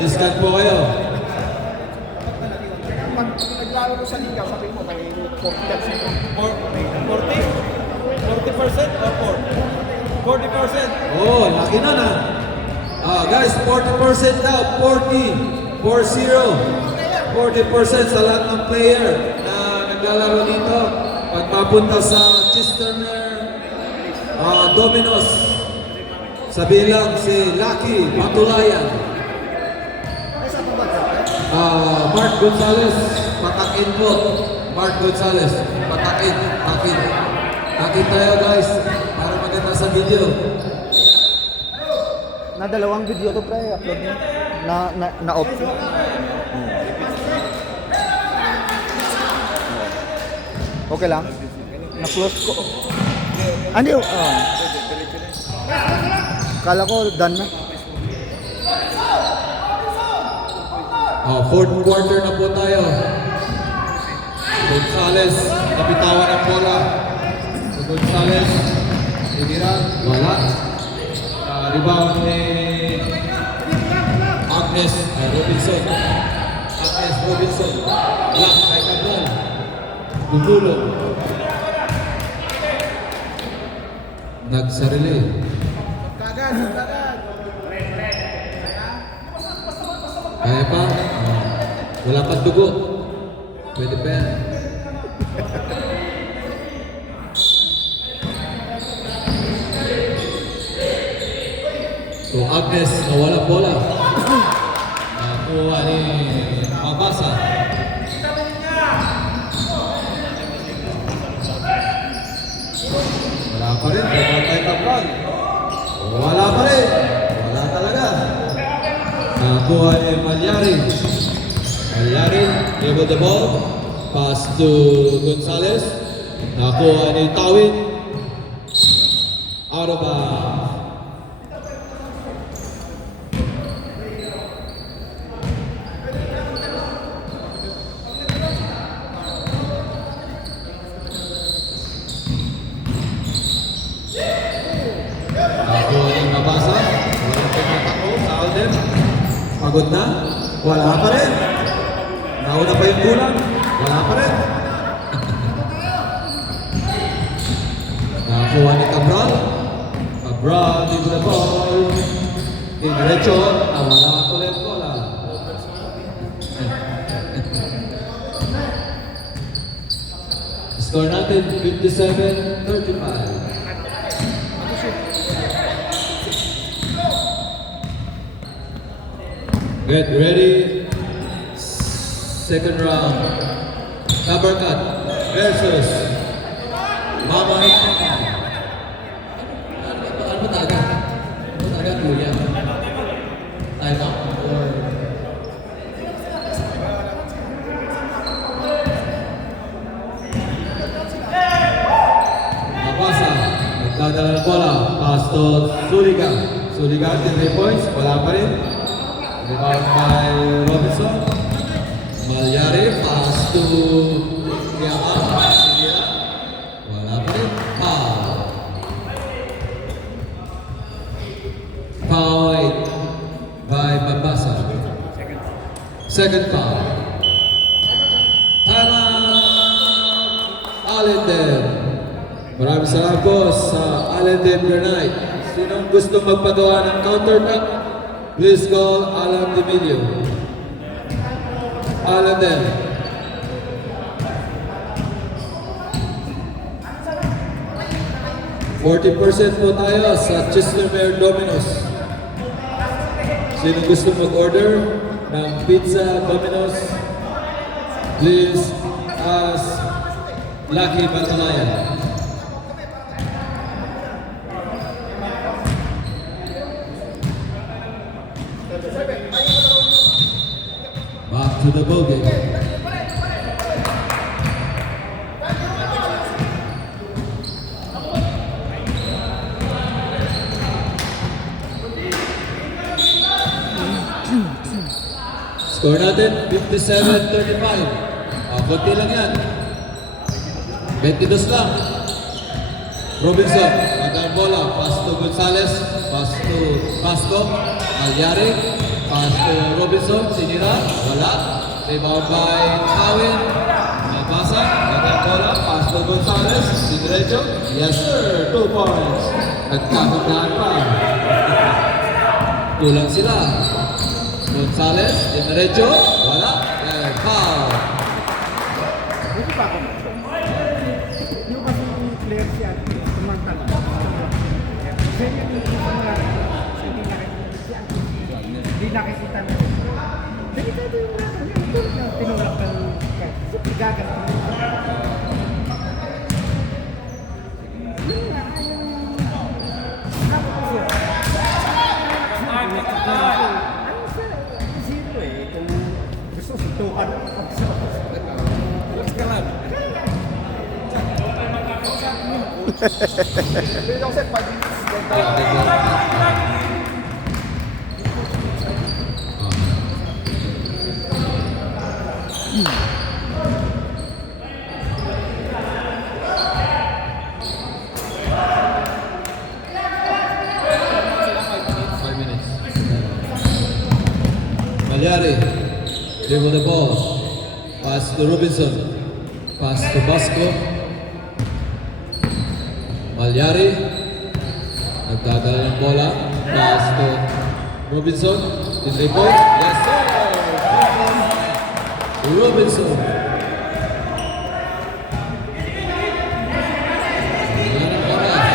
discount po kayo. Pag naglaro ko sa liga, sabi mo, may 40%. 40% or 40%? Oh, laki na na. Guys, 40% daw. 40% sa lahat ng player na naglalaro dito. Pag mapunta sa Chisterner Dominos, sabihin lang si Lucky Matulayan. Mark Gonzalez, patakin po. Mark Gonzalez, patakin. Takin tayo guys, para maganda sa video. Na dalawang video to pre, upload mo. Na off. Okay lang. Na-close ko. Ano yun? Kala ko done na. Fourth quarter na po tayo. Gonzalez, nabitawan ang bola. So Gonzalez, tinira, wala. Rebound ni Agnes Robinson. Agnes Robinson. Black kay Cabral. Gugulong. Nagsarili. Kagad. Kaya pa? Wala pa dugo. Pwede pa yan. So Agnes, nawala bola. Nakuha ni Mabasa. Wala pa rin. Kay Cabral. Wala pa rin. Wala talaga. Nakuha ni Malyari. Dribble the ball. Pass to Gonzalez. Nakuha ni Tawin. Out of bounds. Nakuha ni Mabasa. Walang tumatakbo sa Alden. Pagod na? Wala pa rin. Nauna pa yung kulang? Wala pa rin. Nakuha ni Cabral. Cabral, dito na ball. Diretso. Wala ulit bola. Score natin 57-35. Get ready. Second round. Tabarkat versus Mama. Ano ba talaga? Ano talaga kuya? Time out or... Mabasa. Nagdadala ng bola. Pass to Suliga. Suliga, 3 points. Wala pa rin. Rebound by Robinson. Malyari, pass to Yama. Wala pa rin. Foul. Foul by Mabasa. Second foul. Timeout. Alenden. Maraming salamat po sa Alenden Granite. Sinong gusto magpagawa ng counter-attack? Please call Alan Demilio. Alan Dem. $40% po tayo sa Chisterner Dominos. Sino gusto mag-order ng pizza Dominos? Please ask Lucky Matulayan. Back to the ball game. Score natin, 57-35. Konti lang yan. 22 lang. Robinson, magandang bola. Pass to Gonzalez. Pass to Pasco. Malyari. Pass to Robinson, sinira, wala. Rebound by Awin. Mabasa, ganda bola. Pass to Gonzalez, diretso. Yes sir, 2 points. Nagkakagdahan pa. Kulang sila. Gonzalez, diretso, wala. And foul. Hindi pa ako. Yung kasi yung player siya, tumantala. Kaya yung mga hindi nakikita siya. Hindi nakikita na. Delikado yung mga yung tinulak ng gagal. Yun nga, ano siya, zero eh. Kung gusto suntukan, ka lang. Malyari, dribble the ball. Pass to Robinson. Pass to Basco. Malyari. Nagdadala ng bola. Pass to Robinson. In the point. Yes sir! Robinson. Wala ng oras.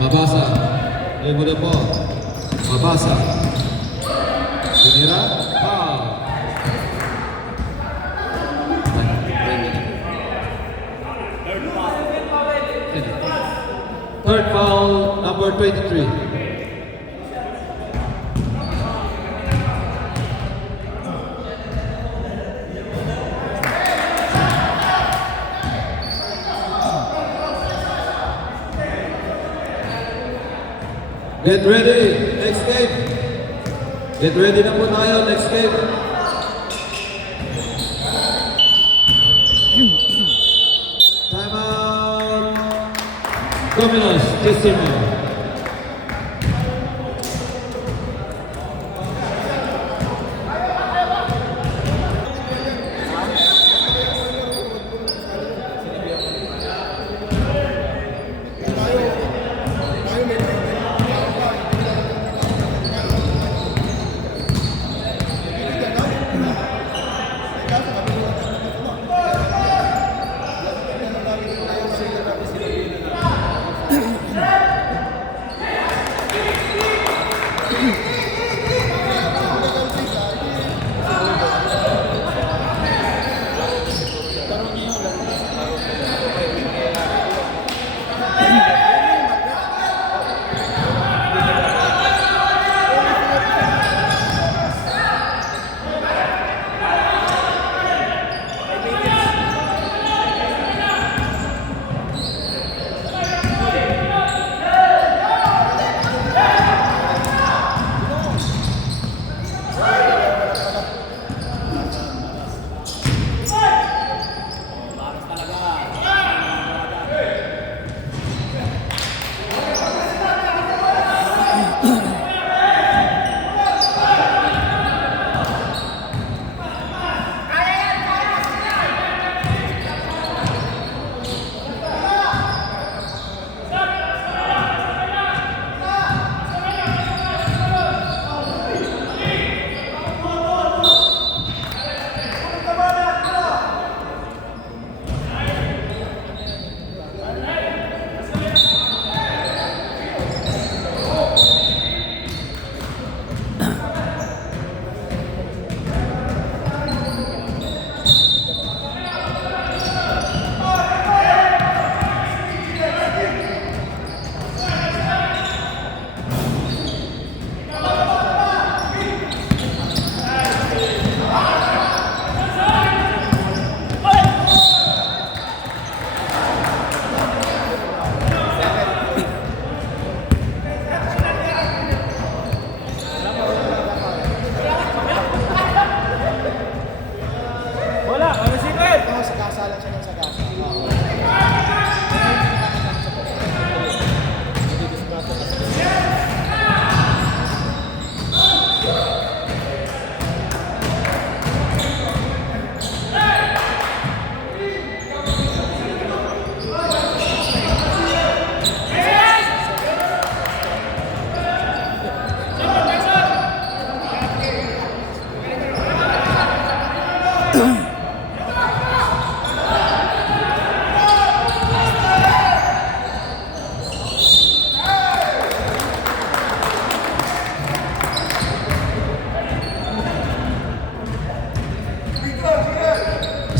Mabasa. Dribble the ball. Mabasa. Sinira. Foul. Third foul, number 23. Get ready, next game. Get ready na po tayo, next game. Time out. Dominos, Jessimo.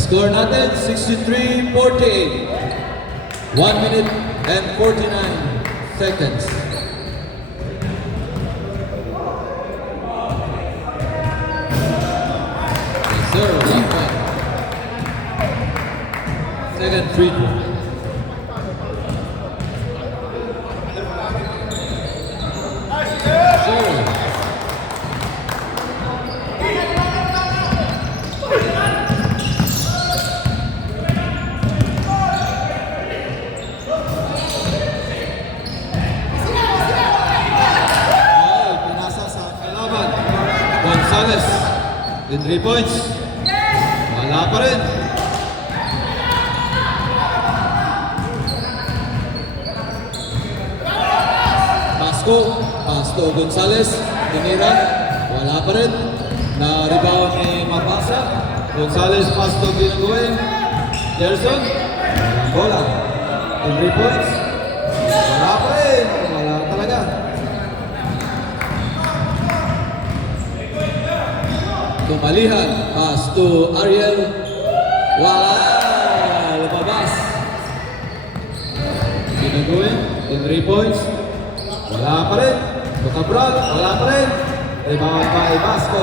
Score natin 63-48. 1 minute and 49 seconds. Yes, sir. One point. Second free throw. Yes, sir. Ball, pinasa sa kalaban. Gonzales, the 3 points. Wala pa rin. Pasto Gonzales, tinira. Wala pa rin. Na-rebound ni Mapasa. Gonzales, Pasto ginagawin. Gerson, bola. The 3 points. Wala pa rin. Wala talaga. Tumalihan, pass to Ariel. Wala! Lumabas. Ginagawin, the 3 points. Wala pa rin. To Cabral, wala pa rin. Rebound by Basco.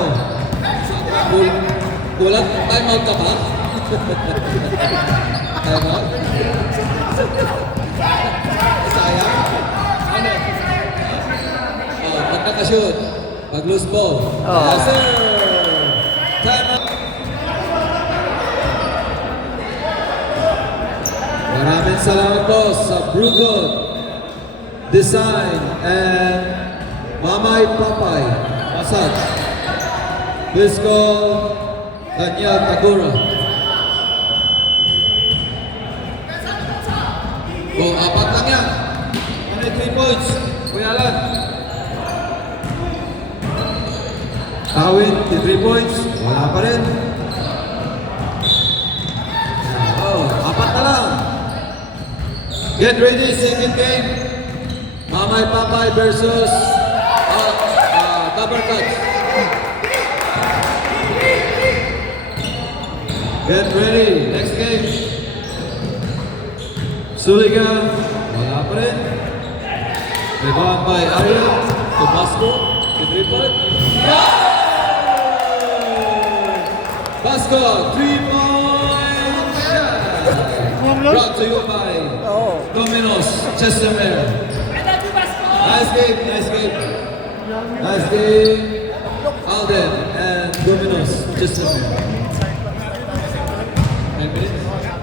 Kulang, time out ka ba? Time out? Sayang. Ano? Oh, pag nakashoot, pag loose ball. Oh. Yes, sir! Time out! Maraming salamat po sa Brugod Design and Mamay Papay Massage. Please call Daniel Tagura. Apat lang yan. 3 points. Kuya Alan. Tawid, 3 points. Wala pa rin. Apat na lang. Get ready, second game. Mamay Papay versus Coppercut. Get ready, next game. Suliga, wala pa rin. Rebound by Ariel, Tabasco, the 3 point. Basco, 3-point shot. Brought to you by Domino's Chestermere. Nice game, nice game. Nice game. Alden and Domino's Chestermere. 10 minutes.